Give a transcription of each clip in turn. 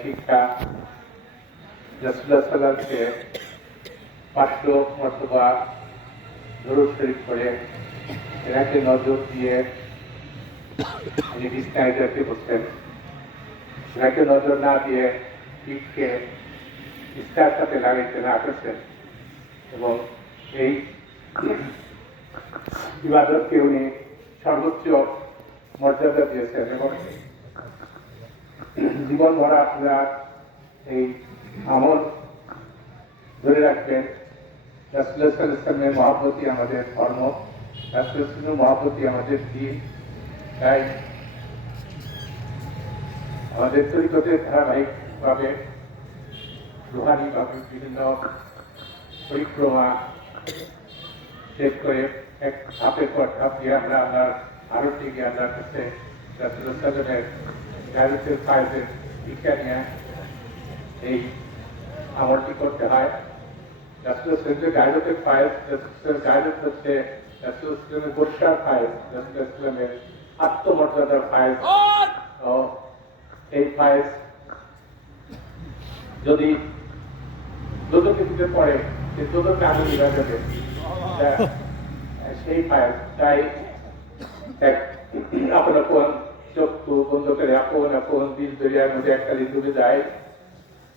শিক্ষা রাসূলুল্লাহ সাল্লাল্লাহু আলাইহি পাঁচশো মর্তবা দরুদ শরীফ পড়ে এনাকে নজর দিয়ে বিছনায় যেতে বসতেন। এনাকে নজর না দিয়ে পিঠকে ইস্তার সাথে লাগাইতে না করতেন এবং এই ইবাদতকে উনি সর্বোচ্চ মর্যাদা দিয়েছেন এবং জীবন ভরা আপনারা এই আমল ধরে রাখবেন। রাসূলুল্লাহ সাল্লাল্লাহু আলাইহি ওয়াসাল্লামের মহব্বতই আমাদের ধর্ম, রাসূলুল্লাহর মহব্বতই আমাদের দ্বীন। তাই আমাদের তরিকতের ধারাবাহিকভাবে রুহানিভাবে বিভিন্ন পরিক্রমা শেষ করে এক ধাপের পর ধাপ দিয়ে আমরা আপনার আরো টিকে আল্লাহর কাছে রাসূলুল্লাহ সাল্লাল্লাহু আলাইহি ওয়াসাল্লামের গায়রতের ফায়েজের শিক্ষা নিয়ে এই আমলটি করতে হয়। রাসূলুল্লাহ সাল্লাল্লাহু আলাইহি ওয়াসাল্লামের গায়রতের ফায়েজ, রাসূলুল্লাহর গায়রত হচ্ছে রাসূলুল্লাহ সাল্লাল্লাহু আলাইহি ওয়াসাল্লামের গোস্বার ফায়েজ, রাসূলুল্লাহ সাল্লাল্লাহু আলাইহি ওয়াসাল্লামের আত্মমর্যাদার ফায়েজ। এই ফায়েজ যদি দোজখে দিতে পড়ে সে দোজখে আগুন নিভা যাবে, সেই ফায়েজ। তাই আপন আপন চক্ষু বন্ধ করে আপন আপন দিল দরিয়ার মধ্যে এককালি ডুবে যায়।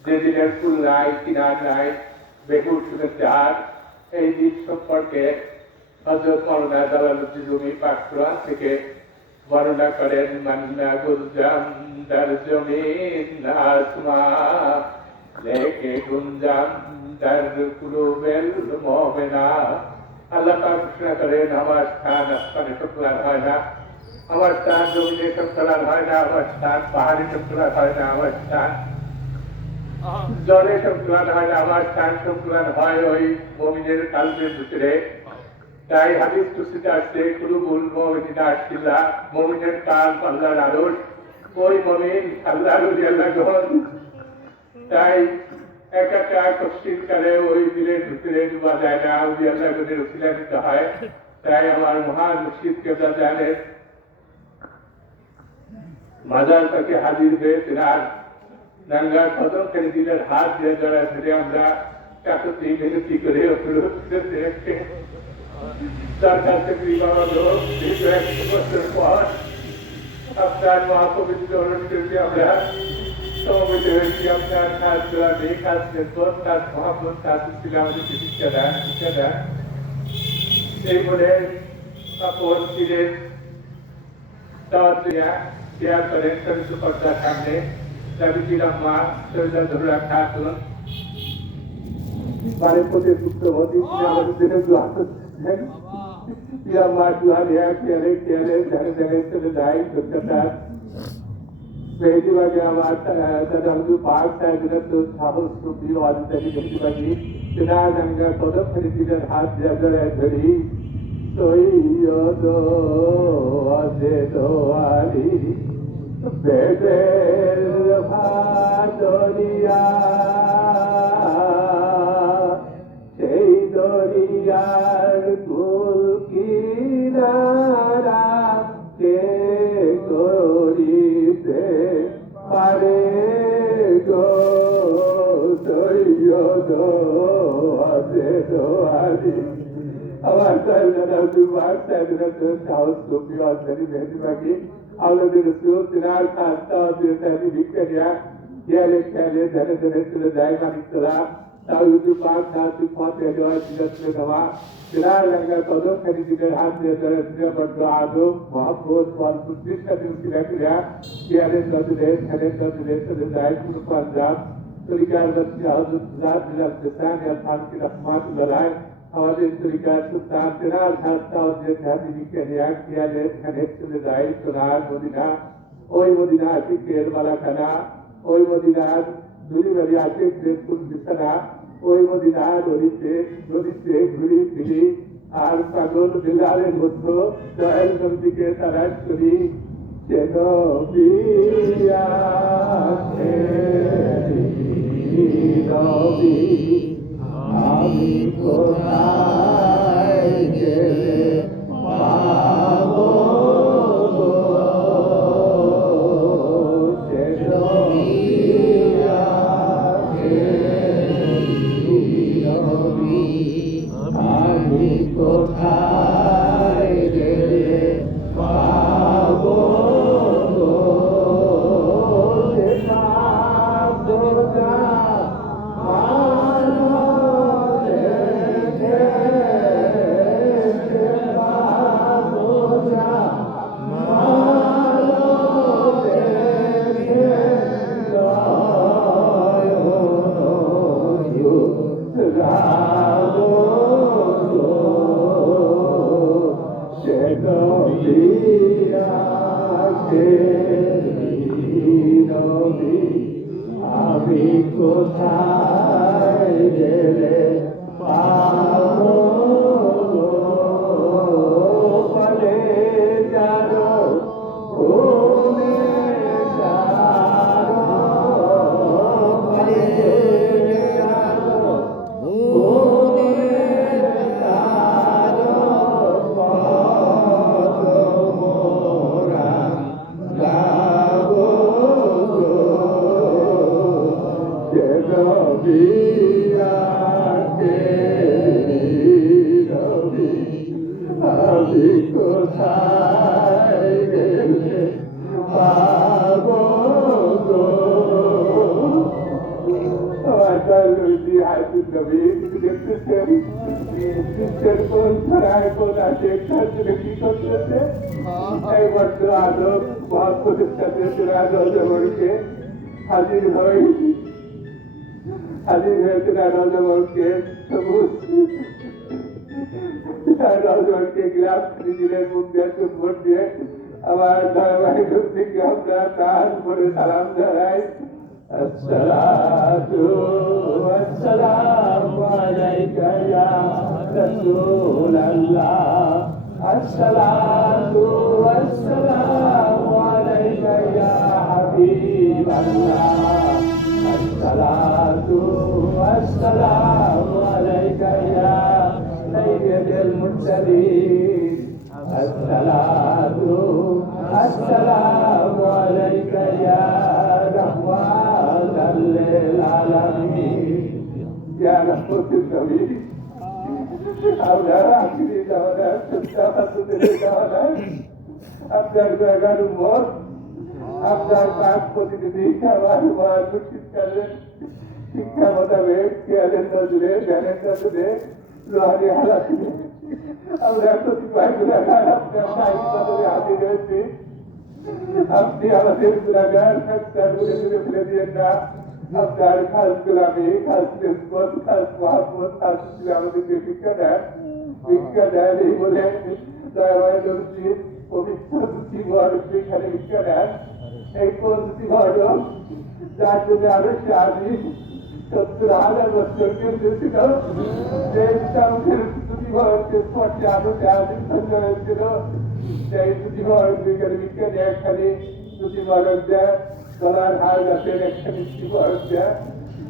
যে দিনের ফুল নাই, কিনার নাই, বেহুর সুদের চার, এই দিন সম্পর্কে হযরত মাওলানা জালালউদ্দিন রুমি পাক কোরআন থেকে বর্ণনা করেন। মান্না গুলজাম দার জমিন আসমা লেকে গুঞ্জাম দার কুলুবেল মুমিনা। আল্লাহ পাক ঘোষণা করেন, আমার স্থান আসমানে সত্তরার হয় না, আমার স্থান জমিনে সত্তরার হয় না, আমার স্থান পাহাড়ে সত্তরার হয় না, আমার স্থান জলে সত্তরার হয় না, আমার স্থান সত্তরার হয় ওই মুমিনের কালবের ভিতরে। তাই হাদিস কুদসিতে আসছে, কুলুবুল মুমিনিনা আশিল্লাহ, মুমিনের কাল্ব আল্লাহর আরশ, ওই মুমিন আল্লাহর ওলি আল্লাহ গণ। তাই এক একটা কষ্টির কালে ওই দিলের ভিতরে ডুবা যায় না, ওলি আল্লাহ গণের উসিলা নিতে হয়। তাই আমার মহান মুর্শিদ কেবলা জানেন মাজার তাকে হাজির হয়ে তেনার নাঙ্গা কদম ফেলে দিলের হাত দিয়ে জড়ায় ধরে আমরা কাকতি মিনতি করে রেখে তার কাছে দীর্ঘ 100 বছর পর আপনার মহাপবিত্র অনুষ্ঠানকে আমরা সমবেত হয়েছি। আপনার কাজ দোয়াবে, কাজ খেদমত, কাজ মহব্বত, কাজ ছিল আমাদের শিক্ষা দেন, শিক্ষা দেন। এই বলে আপন তীরের শেয়ার করেন পবিত্র পর্দার সামনে নবীজির আম্মা সৈয়দা জোহরা খাতুন বারে পথে পুত্র মোদী আমাদের জন্য দোয়া করছেন। আম্মা দোয়া দেয়া খেয়ালে খেয়ালে ধারে ধারে চলে যায় সত্যতা বেহিবাগে আমার দাদা হুজুর পাক সাহেবের তো সাহস সুফি ও আদিতারি বেহিবাগি তেনা গঙ্গা কদম ফরিদিনের হাত জড়ায় ধরি সৈয়দ আজেদোয়ালি বেদের ভাদরিয়া, সেই দরিয়ার কুল কিনারা কে করিতে পারে গো সৈয়দ আজেদোয়ালি। আমার সাহস সুফি আদিতারি বেহিবাগি আল্লাহর রাসূল তিনার খাস্তা দিয়েছেন ভিক্ষারিয়া খেয়ালে খেয়ালে ধরে ধরে চলে যায় মানিকতলা। তাও হুজুর পাক সাথে ফাতে দেওয়া ছিলেন দেওয়া তিনার লঙ্গা কদম খরিদিনের হাত দিয়ে ধরে ধরে বড় আদব মহব্বত ওয়াল কুদ্দিস সাথে উসিলা করিয়া খেয়ালে নজরে খেলে নজরে চলে যায় পুরো পাঞ্জাব। তরিকার বচ্চা হযরত জাদ বিন আব্দুসানি আল-ফারুকি রাহমাতুল্লাহ আমাদের তরিকার সুলতান তেনার খাস্তা দিয়ে হাতি ভিক্ষারিয়া খেয়ালে খেলে চলে যায় সোনার মদিনা। ওই মদিনা আশিকের মালাখানা, ওই মদিনার ধুলিবাড়ি আশিকদের ফুল বিছানা, ওই মদিনা নদীতে নদীতে ঘুরি ফিরি আর পাগল দিলারের মধ্যে দয়াল নদীকে তারাশ করি। যেন বিয়া আমি কোথায় গেলে পাবো গো, যাবো গো সে নবীরাকে নবী আমি কোথায় গেলে পাবো গো বলে জানো ঘুমে জানো বলে জানো ঘুমে জানো কত মোরা যাবো গো সে নবীরাকে নবী আমি কোথায় গেলে পাবো গো আল্লাহর হায়াতুল নবী দেখতেছেন বিশ্বের কোন ছড়ায় কোন আছে সাথে কি করতেছে এই বছর আদব মহাপুরের সাথে রাজবরকে হাজির হয়েছে রাজবরকে সবুজ রাজবরকে গ্লাস দিলেন মুখ দিয়ে ভোট দিয়ে আবার ধারাবাহিক থেকে আমরা তার উপরে সালাম জানাই الصلاة والسلام عليك يا رسول الله الصلاة والسلام عليك يا حبيب الله الصلاة والسلام عليك يا سيد المرسلين الصلاة والسلام عليك يا رحمة للعالمين يا رحمة النبي আপনারা আখিরি জামানার সত্যাবাদের জামানায় আপনার জায়গার উপর আপনার কাজ প্রতিনিধি আমার শীতকালের শিক্ষা মোতাবেক কেয়ারের নজরে জ্ঞানের নজরে লোহারি হারাতে আমরা প্রতিবাদ গুণাগার আপনার সাহিত্য নজরে হাজির হয়েছি আপনি আমাদের গুণাগার সত্যার গুণে তুলে ফেলে দিয়েন না আপনার খাস গোলামি খাস নিষ্পত খাস মহাপত খাস আমাদেরকে শিক্ষা দেন এই বলে দয়াময় নবী পবিত্র দুটি ঘর সেখানে শিক্ষা দেন এই কোন দুটি ঘর যার জন্য আরো স্বাধীন 70,000 বছর কেন্দ্রেছিল যে ইসলামের দুটি ঘরকে স্পর্শে আরো স্বাধীন হয়েছিল সেই দুটি ঘর বিজ্ঞানী একখানি দুটি ঘরের দেয় গলার হার গাছের একখানি শিবর দেয়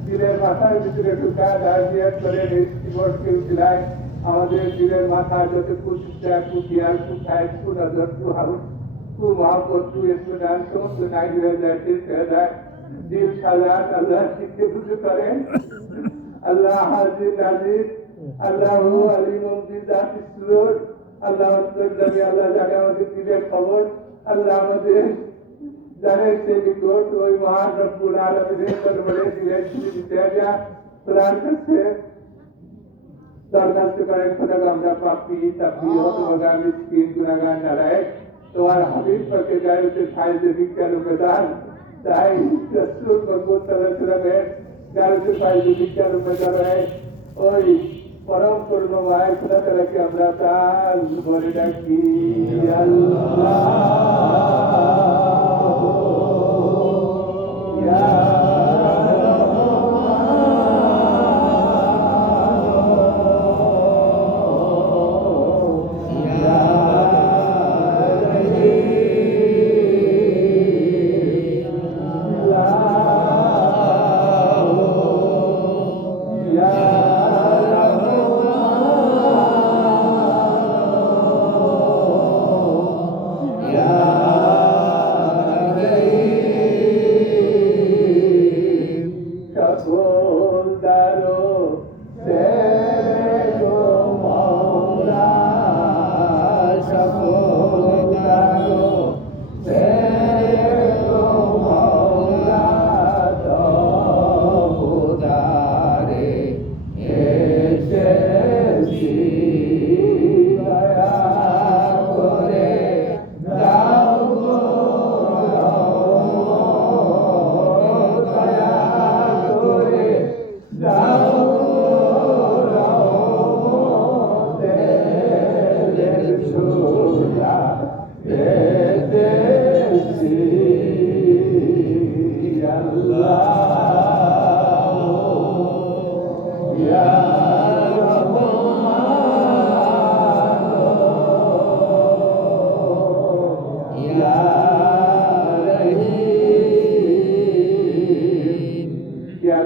দিলের মাথার ভিতরে ঢুকা দাঁড়িয়ে করে শিবরকে উঠিলায় আমাদের দিলের মাথা যত কুচিটা কুটিয়ার কুঠায় কুনজর কু হাউস কু মহাপত কু স্টুডেন্ট সমস্ত নাই হয়ে যায় শেষ হয়ে যায় দিল সাজাত আল্লাহ শিখতে বুঝে করেন আল্লাহ হাজির নাজির আল্লাহ আলিম বিজাত সুর আল্লাহ অন্তর্জামী আল্লাহ জানে আমাদের দিলের খবর আল্লাহ আমাদের জানে সে নিকট ওই মহান রব্বুল আলামিনের দরবারে দিলের দিতে যা কোরআন কাছে দরখাস্ত করেন খোদা আমরা পাপী তাপী হতভাগা মিসকিন গুনাহগার নালায়েক তোমার হাবিব পাকে জায়তে ফায়দে বিজ্ঞান উপাদান তাই রাসূল সাল্লাল্লাহু আলাইহি ওয়াসাল্লামের জায়তে ফায়দে বিজ্ঞান উপাদান ওই পরম করুণাময় খোদা তাআলাকে আমরা তার বলে ডাকি আল্লাহ ইয়া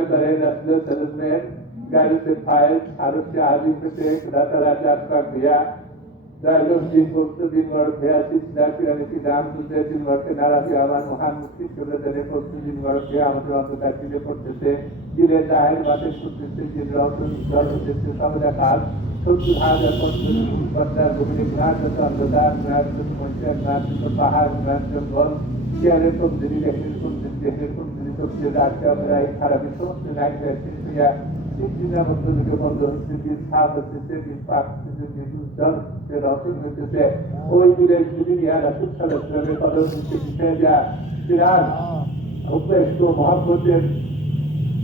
करें नस्ल में गाड़ी से फाइल आरोप से आदि से राजा का भैया दायलों दिन को दिन भर भैया सिद्धा किराने की दाम दूसरे दिन भर के नारा भी आवाज महान मुक्ति चले देने को दिन भर भैया हम जो आपको ताकि पड़ते थे जिले जाहिर बातें सुनते थे जिन राउतों दर होते थे समझा काल सब सुधार पत्ता घूमने घाट अंधकार घाट समस्या घाट पहाड़ घाट जंगल चेहरे को दिल्ली देखने को देखने को दिल्ली को जो रास्ता बनाई खराब समस्त नाइट रहते या एक दिन आप तो जो बंद होते थे साफ होते थे दिन पास जो दर से राउतों होते थे कोई भी दिन या रास्ते चलते थे कदम से या विराट उपदेश को मोहब्बत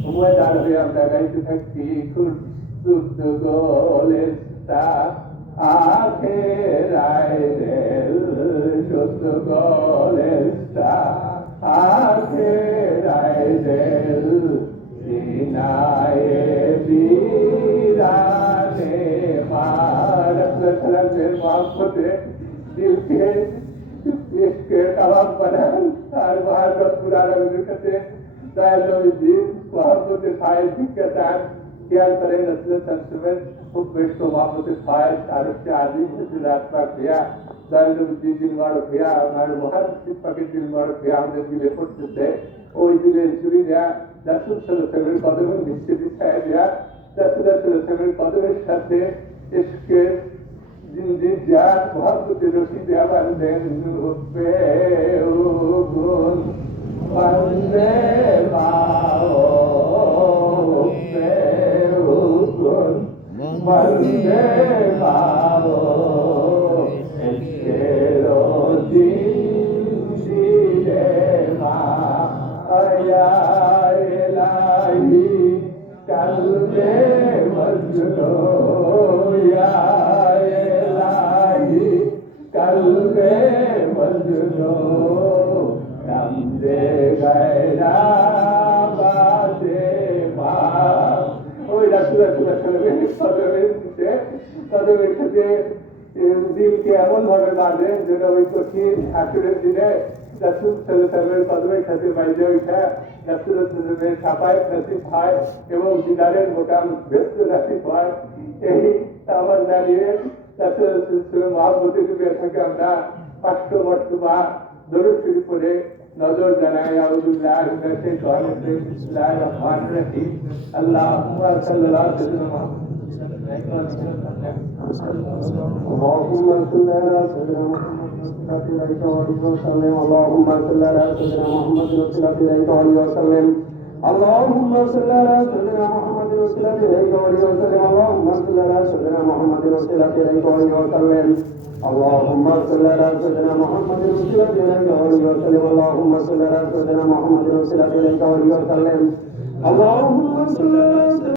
Umwe darbe am dagaite thakki kurd golesta akhirai rel shud golesta akhirai rel dinaye birane marat lakhlak mohabbat dil ke इसके तमाम बना और बाहर का पुराना करते मोहब्बत फाइल दिक्कत क्या करें नस्ल संस्कृत खूब बेस्ट मोहब्बत फाइल आरोप से आदि रास्ता किया दारुद्दी दिलवाड़ किया हमारे महान पके दिलवाड़ किया हमने दिले पड़ते थे वो दिले सुरी दिया दसुन सलसले पदों में निश्चित दिखाया दिया दस सलसले पदों में शर्ते इसके जिंदगी जात मोहब्बत रोशी दिया बंदे पे गुन बंदे माओ पे गुन बंदे माओ इसके रोजी दिले माया इलाही कल्बे मजनू या कल्बे मजनू नमदे गैरा बाते माँ ওই তাদের থেকে দিনকে এমন ভাবে বাঁধে যেটা ওই কঠিন আসরের দিনে রাসূল সাল্লাল্লাহু আলাইহি ওয়াসাল্লামের সাথে বাইরে ওঠা রাসূল সাল্লাল্লাহু আলাইহি সাফায়াত নসিব হয় এবং দিদারের মোকাম ব্যস্ত নসিব হয় এই তামান্না নিয়ে রাসূল সাল্লাল্লাহু মহব্বতের ডুবে থেকে আমরা পাঁচশো মর্তবা দরুদ শরীফ পড়ে নজর জানাই আউযুবিল্লাহি মিনাশ শাইতানির রাজিম বিসমিল্লাহির রহমানির রহিম আল্লাহুম্মা সাল্লাল্লাহু আলাইহি ওয়াসাল্লাম اللهم صل على سيدنا محمد وصلى الله عليه وسلم اللهم صل على سيدنا محمد وصلى الله عليه وسلم اللهم صل على سيدنا محمد وصلى الله عليه وسلم اللهم صل على سيدنا محمد وصلى الله عليه وسلم اللهم صل على سيدنا محمد وصلى الله عليه وسلم اللهم صل على